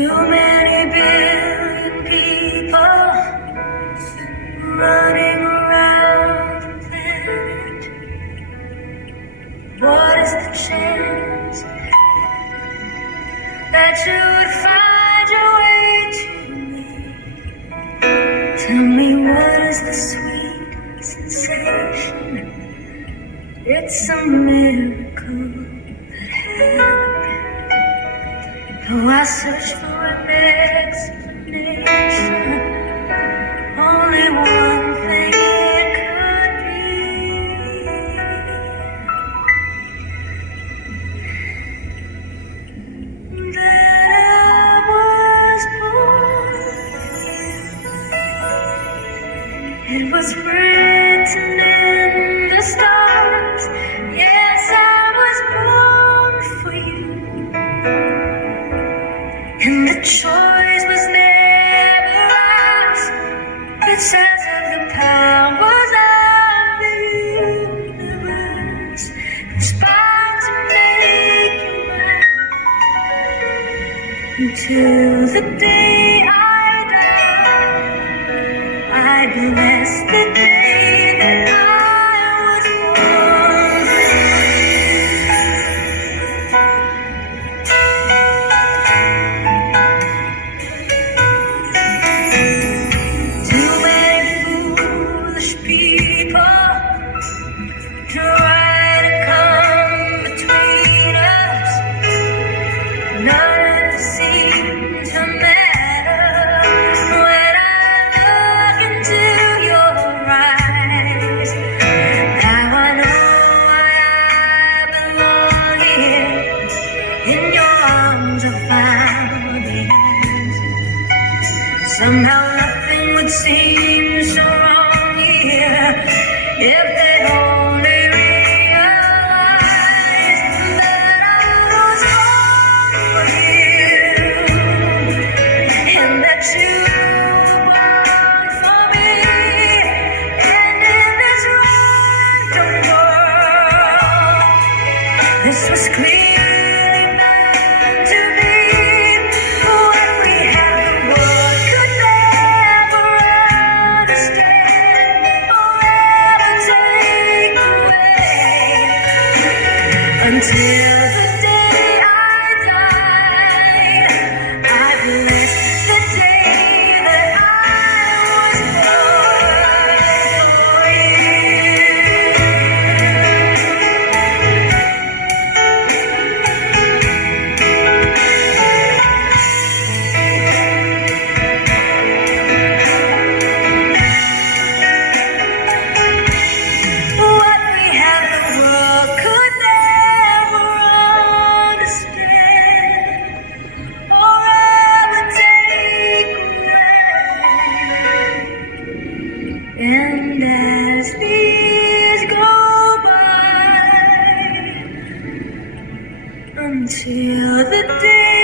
Too many billion people running around the planet. What is the chance that you would find your way to me? Tell me, what is the sweet sensation? It's a miracle that happened. Though I search for an explanation, only one thing it could be, that I was born. It was written in the stars. Yes, I was born for you. And the choice was never ours. It says of the powers of the universe conspired to make you mine. Until the day I die, I bless the day that I was born. Too many foolish people try to come between us. None of it seems to matter when I look into your eyes. Now I know why I belong here. In your arms I found the answer. Somehow nothing would seem so wrong here if they only realized that I was born for you, and that you were born for me. And in this random world, this was clearly meant to be. What we had, the world could never understand or ever take away. Until the day I die, I bless the day that I was born for What we have, the world could never understand or ever take away. And as the years go by, until the day